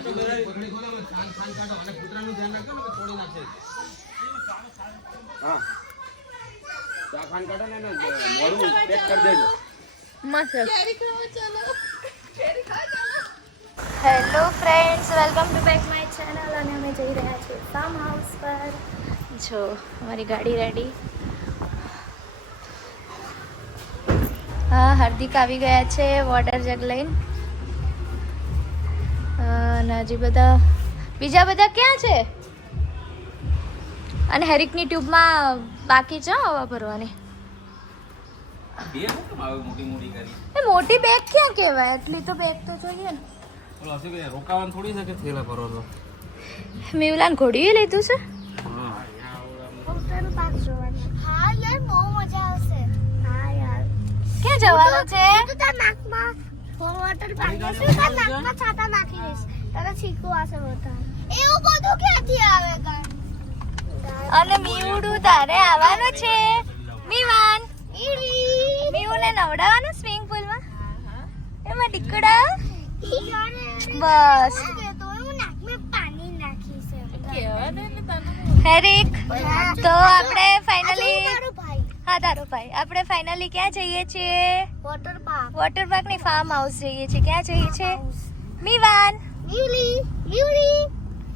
Hello friends, welcome to back my channel. અને અમે જઈ રહ્યા છીએ ફાર્મ હાઉસ પર. જો અમારી ગાડી રેડી. હા, હાર્દિક આવી ગયા છે વોટર જગ લઈને. અને હજી બીજા બધા ક્યાં છે? અને હેરિકની ટ્યુબમાં બાકી છે હવા ભરવાની. મોટી બેગ ક્યાં કહેવાય? એટલી તો બેગ તો જોઈએ ને. રોકાવાનું થોડી છે કે થેલા ભરવાનો. મેવલાન ઘોડી લીધું છે. હા યાર, બહુ મજા આવશે. હા યાર, ક્યાં જવાનું છે? તું તાર નાકમાં વોટર પાણી શું તાર નાકમાં છાતા નાખી દઈશ. તારા છીકું આવશે બધા. એવું બધું ક્યાંથી આવે કાન? અને મીવડું તારે આવવાનું છે. મીવાન મીવુને નવડાવવાનું સ્વિમિંગ પૂલમાં. એમાં ટીકડા બસ. હેરિક, તો આપણે ફાઇનલી તારો ભાઈ આપણે ફાઇનલી ક્યાં જઈએ છીએ? Water park. વોટર પાર્ક ની ફાર્મ હાઉસ જઈએ છીએ. ક્યાં જઈએ છીએ? મીવાન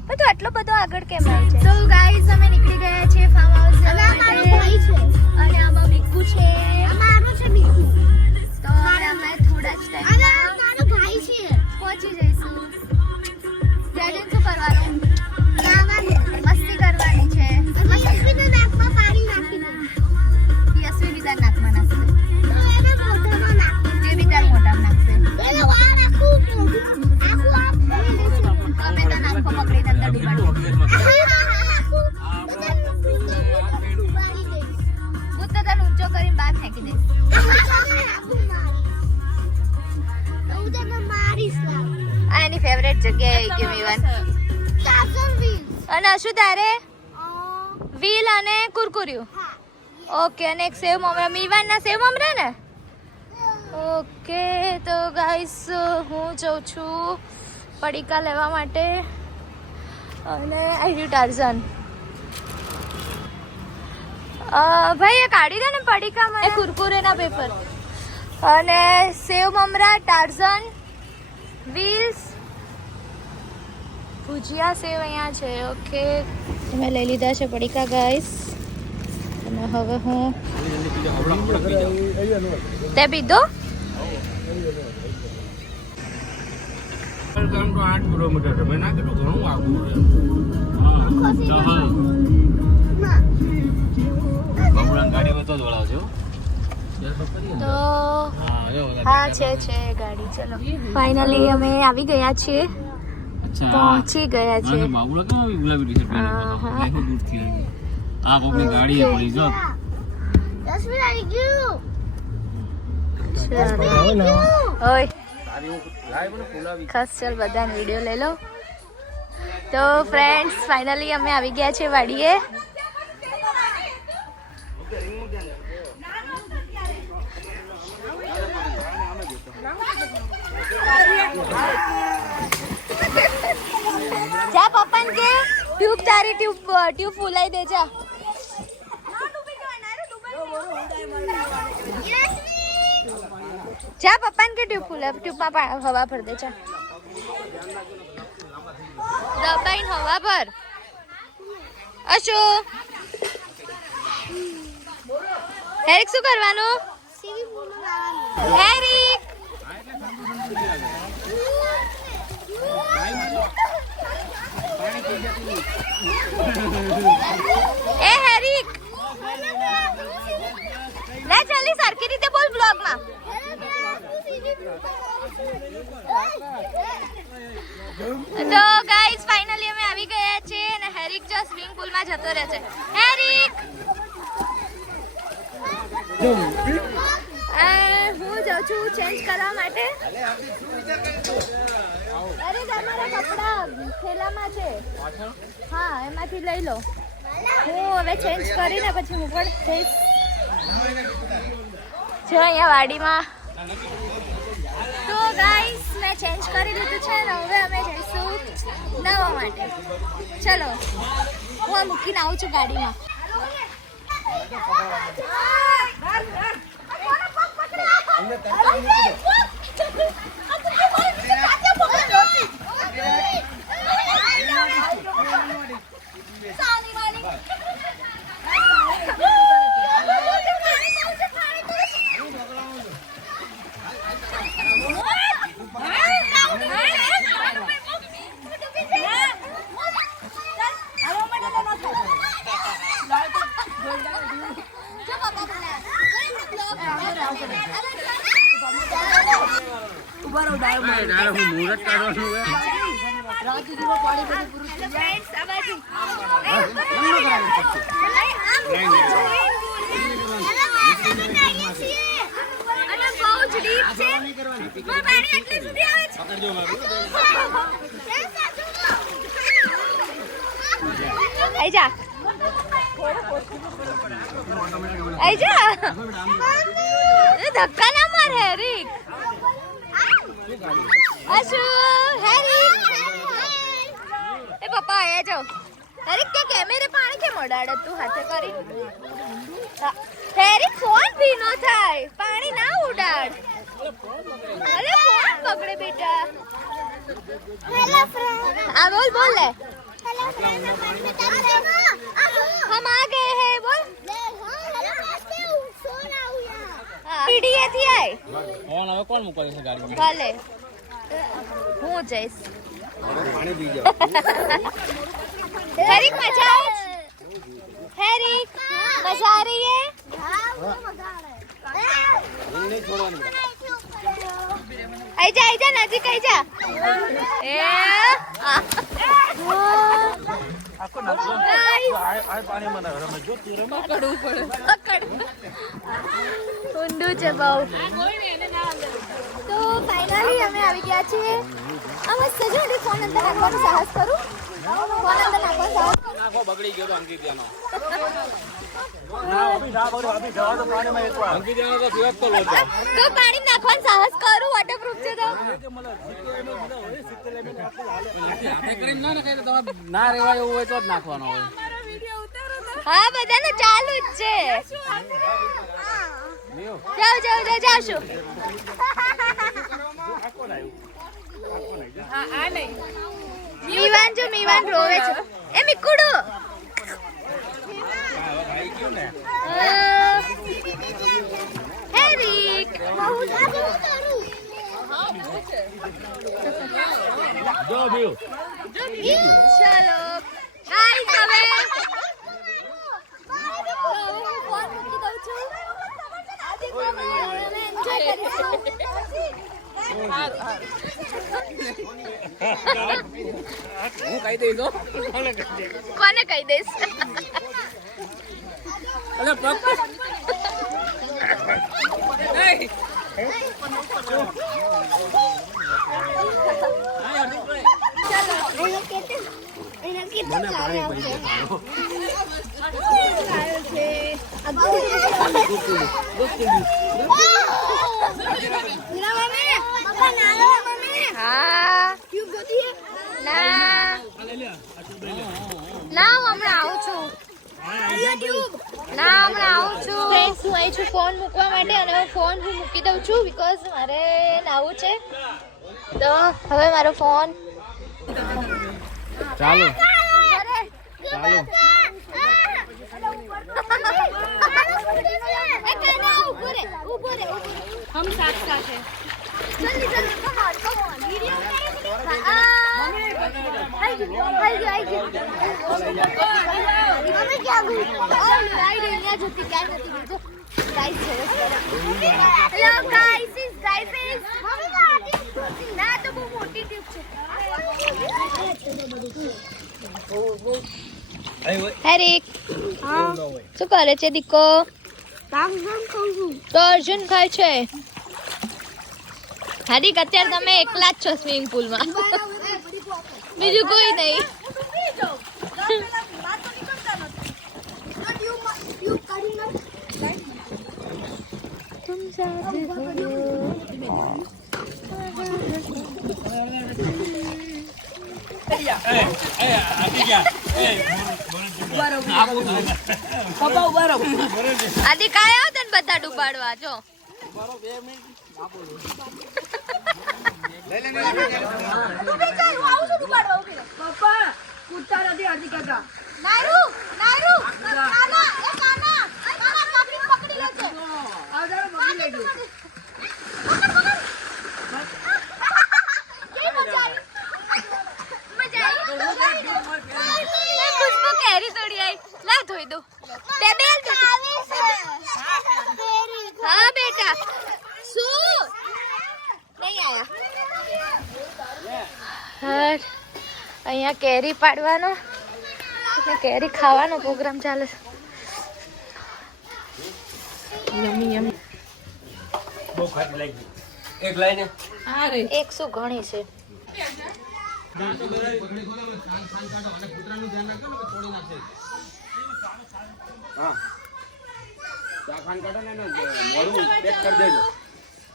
પણ તું આટલો બધો આગળ કેમ આવી છે? તો ગાઈઝ, અમે નીકળી ગયા છીએ ફાર્મ હાઉસ જવા માટે. અને આમાં મીકુ છે. અમારો છે મીકુ. તો અમે થોડા જ ટાઈમ મારો ભાઈ છે. પહોંચી જઈશું. ડેડીને શું કરવાનું? મસ્તી કરવાની છે. યશવીના નાકમાં પાણી નાખી દે. યશવી બી તાર નાકમાં નાખશે. તો એને મોઢામાં નાખી તે બી તાર મોઢામાં નાખશે. એને વાળ આખું આપ અમે તાર નાકો પકડીને અંદર ડૂબાડીએ. હું તો તને ઊંચો કરીને બહાર ફેંકી દઈશ. આ એની ફેવરેટ જગ્યાએ કે મીવાન. અને શું તારે? વ્હીલ અને કુરકુરિયું. ઓકે, અને એક સેવ મમરા. મીવાન ના સેવ મમરા ને? ઓકે, તો ગાઈસ હું જાઉં છું પડીકા લેવા માટે. અને આઈ રહ્યું ટાર્ઝન. ભાઈ એ કાઢી દે ને પડીકામાં એ કુરકુરેના પેપર. અને સેવ મમરા, ટાર્ઝન, વ્હીલ્સ, ભુજિયા સેવ અહીંયા છે. ઓકે, મેં લઈ લીધા છે પડીકા ગાઈસ. અને હવે હું તે પીધો. ગામ તો 8 કિલોમીટર છે. મેં ના કીધું ઘણું આગું છે. બાબુરાન ગાડી હોય તો જ વળાવજો. તો હા છે ગાડી. ચલો, ફાઇનલી અમે આવી ગયા છીએ. પહોંચી ગયા છે. બાબુરા કેમ આવી ગુલાબી ટી-શર્ટ પહેરીને દૂર થી આ કોકની ગાડી એ પડી જો. યશવી આવી ગયું. ઓય ખાસ ચાલ બધાને વિડીયો લઈ લો. તો ફ્રેન્ડ્સ, ફાઇનલી અમે આવી ગયા છીએ વાડીએ. જા પપ્પાને કે ટ્યુબ તારી ટ્યુબ ફૂલાઈ દે. જા જા પપ્પાને કે ટ્યુબ ફૂલાય. ટ્યુબમાં હવા ભર દે. જા દબાઈને હવા ભર. અશો હેરિક શું કરવાનું? હેરિક એ હેરિક લે જલ્દી સરખી રીતે બોલ બ્લોગમાં. તો ગાઈઝ, ફાઇનલી અમે આવી ગયા છીએ. અને હેરિક જો સ્વિમિંગ પુલમાં જતો રહે છે. હેરિક, હું જાઉં છું ચેન્જ કરવા માટે. અરે તમારા કપડા થેલામાં છે. હા, એમાંથી લઈ લો. હું હવે ચેન્જ કરીને પછી હું પણ જઈશ. જો અહીંયા વાડીમાં. તો ગાઈસ, મેં ચેન્જ કરી લીધું છે ને હવે અમે જઈશું માટે. ચલો હું આ મૂકીને આવું છું ગાડીમાં. આઈજા ધક્કા ના મારે હેરિક. અશુ હેરિક એ પપ્પા આયા જાઓ. હેરિક તે કેમેરે પાણી કેમ અડાડે તું હાથે કરી? હેરિક ફોન ભીનો થાય, પાણી ના ઉડાડ. અરે ફોન પકડે બેટા. Hello friend. આ બોલ બોલ લે. हेलो फ्रेंड मैं पानी में तैर रहा हूं. हम आ गए हैं बोल. हेलो कैसे हो? सो रहा हूं यहां. પીડીએ થી આય. ફોન હવે કોણ મૂકવા છે ગાડીમાં? ભલે હું જઈશ. પાણી પી જાઓ. હેરિક મજા આવે છે? હેરિક મજા આ રહી હે? हां वो मजा आ रहा है. નહીં છોડવાનું. આઈજા નજીક આઈજા. એ આખો નાખો. આ પાણીમાં ના રમે જો તું રમે. પકડવું પડે. પકડ. ઊંડું છે બહુ. તો ફાઇનલી અમે આવી ગયા છીએ. આ મસ્ત છે ને. ફોન અંદર નાખવાનું સાહસ કરું. ફોન અંદર નાખવાનું સાહસ કરું. નાખો બગડી ગયો તો અંકિત ત્યાંનો. અંકિત ત્યાંનો તો ફિરત તો લોટ. તો પાણી નાખવાનું સાહસ કરું. વોટરપ્રૂફ છે તો. આપણે કરીને ના નખાય તો તમારે ના રહેવાય એવું હોય તો જ નાખવાનો હોય. હા બધાને ચાલુ જ છે. જાશું. મીવાન રોવે છે. એ મિકુડુ હેરિક જો બીઓ. ચલો ગાઈસ હવે ફોન મૂકી દઉં છું. હું કહી દઈ દો. કોને કહી દઈશ? અલે પગ. એના કેટલા લાવ્યા છે? હા ના હું હમણાં આવું છું. હું આવી છું ફોન મૂકવા માટે અને હું ફોન મૂકી દઉં છું બીકોઝ મારે નાવું છે. તો હવે મારો ફોન ચાલો. हम साथ साथ हैं. जल्दी जल्दी come on वीडियो मम्मी क्या यहाँ जोती क्या करती है जो guys hello guys is driving ना तो वो मोटी ट्यूब છે. હેરિક શું કરે છે દીકો? તો અર્જુન ખાય છે. હાર્દિક અત્યારે તમે એકલા જ છો સ્વિમિંગ પુલમાં, બીજું કોઈ નહીં. तुम साथ हो આદિ કાય આવ તને બધા ડૂબાડવા જો ખુશ્બુ કેરી તોડી આઈ લા ધોઈ દો હા બેટા શું નહીં આયા અહીંયા કેરી પાડવાનો એટલે કેરી ખાવાનો પ્રોગ્રામ ચાલે છે બહુ ખાટી લાગી એક લાઈને એક શું ઘણી છે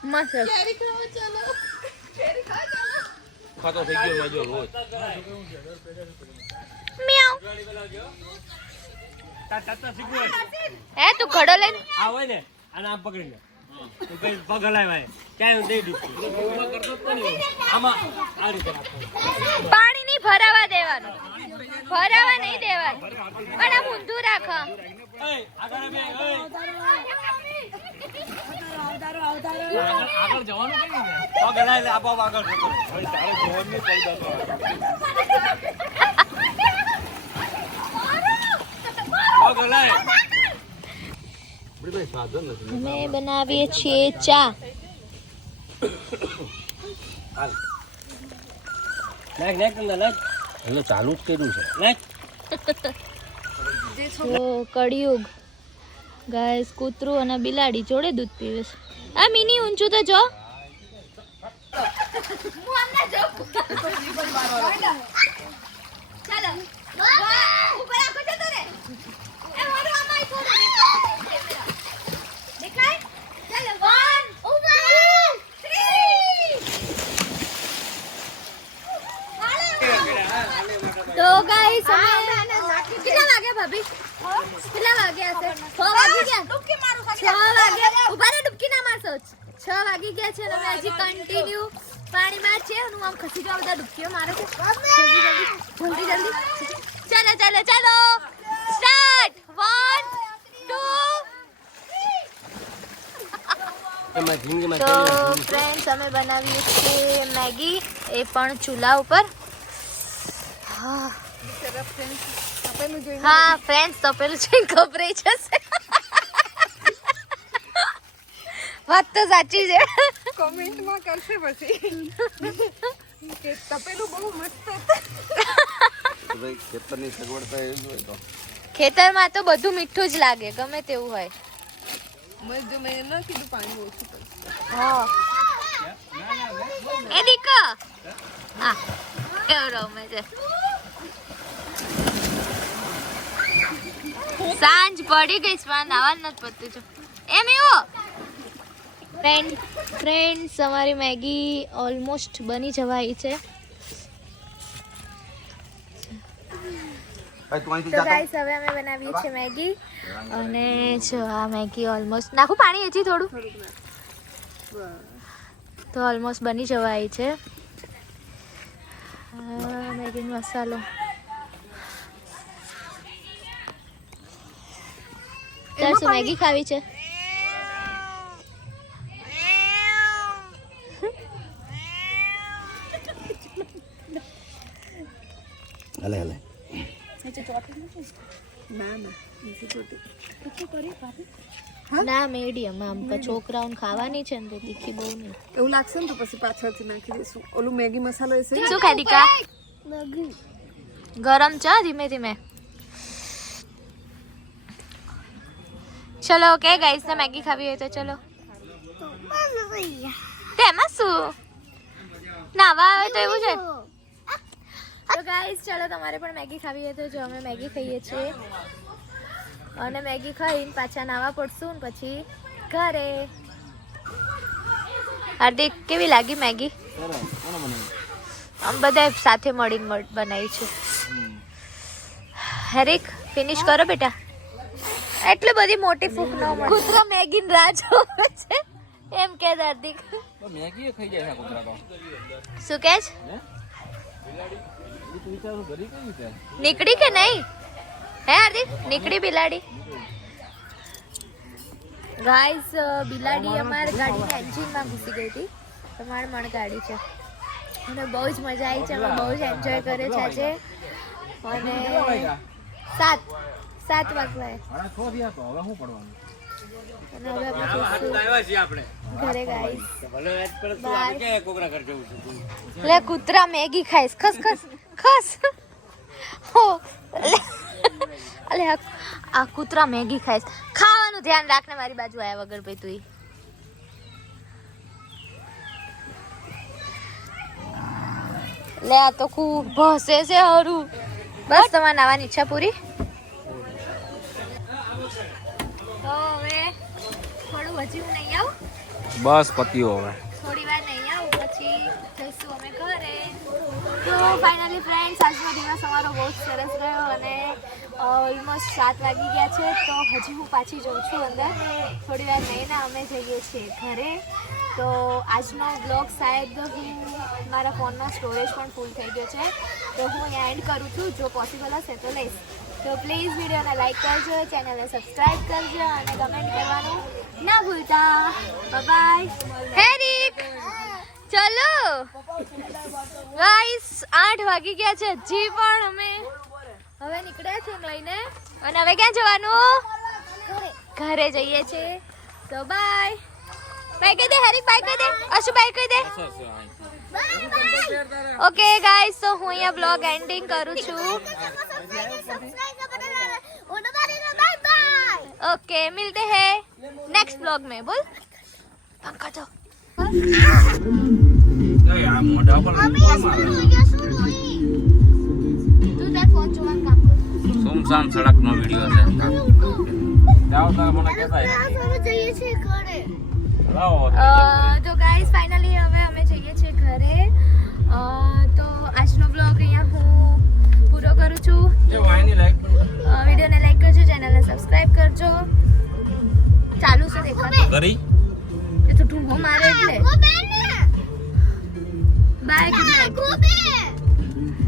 મસ્ત ખાતો થઈ ગયો મજો રોજ મ્યાઉ હે તું ઘડો લઈને આ હોય ને અને આમ પકડીને તો કઈ પગ હલાવાય ક્યાંય દઈ દીધું આમાં આ રીતે પાણી નહીં ભરાવા દેવાનું ભરાવા નહીં દેવાનું પણ આમ ઊંધું રાખ આગળ જવાનું કઈ નહીં પગ હલાય આપો આગળ તારે જવાનું નહીં પગ હલાય અમે બનાવીએ છીએ ચા એટલે ચાલુ જ કર્યું છે તો કળિયુગ ગાઈસ કૂતરું અને બિલાડી જોડે દૂધ પીવે છે આ મિની ઊંચું તો જો તો ગાઈસ કેટલા વાગ્યા ભાભી કેટલા વાગ્યા હશે 6 વાગી ગયા 6 વાગ્યા ઉભા રે ડૂબકી ના મારશો 6 વાગી ગયા છે અને અમે હજી કન્ટિન્યુ પાણીમાં છે અને આમ ખસી જવા બધા ડૂબકીઓ મારે છે જલ્દી ચાલો સ્ટાર્ટ 1 2 તો ફ્રેન્ડ્સ અમે બનાવીએ છીએ મેગી એ પણ ચૂલા ઉપર હા ફ્રેન્ડ્સ તો પેલું છે ગભરાઈ જશે વાત તો સાચી છે કોમેન્ટમાં કરશે પછી કે તપેલું બહુ મસ્ત ખેતરની સગવડ થાય એવું હોય તો ખેતરમાં તો બધું મીઠું જ લાગે ગમે તેવું હોય મસ્ત મેં ન કીધું પાણી ઓછું કરશે હા એ દીકા હા એવું રમે છે સાંજ પડી ગઈ છે નાવા નથી પડતું છું એમ એવું ફ્રેન્ડ્સ અમારી મેગી ઓલમોસ્ટ બની જવાય છે તો ગાઈસ હવે અમે બનાવીએ છીએ મેગી અને જો આ મેગી ઓલમોસ્ટ નાખું પાણી હજી થોડું તો ઓલમોસ્ટ બની જવાય છે મેગીનો મસાલો ચાલશે મેગી ખાવી છે હલે ના મીડિયમ આમ તો છોકરાઓને ખાવાની છે ને તે તીખી બહુ નહીં એવું લાગશે ને તો પછી પાછળથી નાખી દઈશું ઓલું મેગી મસાલો હશે શું ખાધી કા ગરમ છે ધીમે ધીમે ચલો ઓકે ગાઈસ ને મેગી ખાવી હોય તો ચલો તેમાં શું નાવા આવે તો એવું છે તો ગાઈસ ચલો તમારે પણ મેગી ખાવી હોય તો જો અમે મેગી ખાઈએ છીએ અને મેગી ખાઈને પાછા નાવા પડશું ને પછી ઘરે હાર્દિક કેવી લાગી મેગી આમ બધા સાથે મળીને બનાવી છે. હેરિક ફિનિશ કરો બેટા. એટલી બધી મોટી ફૂક ન મળે. કૂતરા મેગી ની રાહ જોવે છે એમ કે હાર્દિક. મેગી ખાઈ જાય કૂતરા તો. શું કે છે? નીકળી કે નહીં હે હાર્દિક? નીકળી બિલાડી. ગાઈસ બિલાડી અમારી ગાડીના એન્જિનમાં ઘૂસી ગઈ હતી. તમારી મણ ગાડી છે અને બહુ જ મજા આવી છે. અમે બહુ જ એન્જોય કર્યો છે આજે. અને 7 વાગવા અને હવે અમે જઈશું ઘરે ગાઈસ. લે કૂતરા મેગી ખાઈશ. ખસ ખસ ખસ. હો અલે આ કૂતરા મેગી ખાઈશ. ખાવાનું ધ્યાન રાખને મારી બાજુ આયા વગર ભાઈ તું. લે આ તો ખૂબ ભસે છે હરું. બસ તમારે નાવાની ઈચ્છા પૂરી. તો હવે થોડું હજી હું નહીં આવું. બસ પતિઓ હવે થોડી વાર નહીં આવું પછી જઈશું અમે ઘરે. તો ફાઇનલી ફ્રેન્ડ્સ આજનો દિવસ અમારો બહુ જ સરસ રહ્યો અને ઓલમોસ્ટ 7 વાગી ગયા છે. તો હજી હું પાછી જઉં છું અંદર. થોડી વાર રહીને અમે જઈએ છીએ ઘરે. તો આજનો બ્લોગ શાયદ હું મારા ફોનમાં સ્ટોરેજ પણ ફૂલ થઈ ગયો છે તો હું અહીંયા એન્ડ કરું છું. જો પોસિબલ હશે તો લઈશ. તો પ્લીઝ વિડીયોને લાઈક કરજો, ચેનલને સબસ્ક્રાઈબ કરજો અને કમેન્ટ કરવાનું ના ભૂલતા. બાય. હેરિક ચલો ગાઈસ 8 વાગી ગયા છે હજી પણ અમે હવે નીકળ્યા છે લઈને. અને હવે ક્યાં જવાનું? ઘરે જઈએ છીએ. તો બાય. બાય કહી દે હેરિક. બાય કહી દે અશુ. બાય કહી દે. ઓકે ગાઈસ તો હું અહીંયા બ્લોગ એન્ડિંગ કરું છું. ओके मिलते हैं नेक्स्ट ब्लॉग में. बोल पंखा तो तू तेरा फोन चुरान काम कर. સુમસામ સડકનો વિડિયો છે. જાઓ તો મને કહેતા તો ગાઈસ ફાઇનલી હવે અમે જઈએ છીએ ઘરે. તો આજનો બ્લોગ અહીંયા હું પૂરો કરું છું. વિડીયોને લાઈક કરજો, ચેનલને સબસ્ક્રાઇબ કરજો. ચાલુ છે દેખાતો કરી એ તો ઢૂંઢો મારે એટલે બાય. Good night.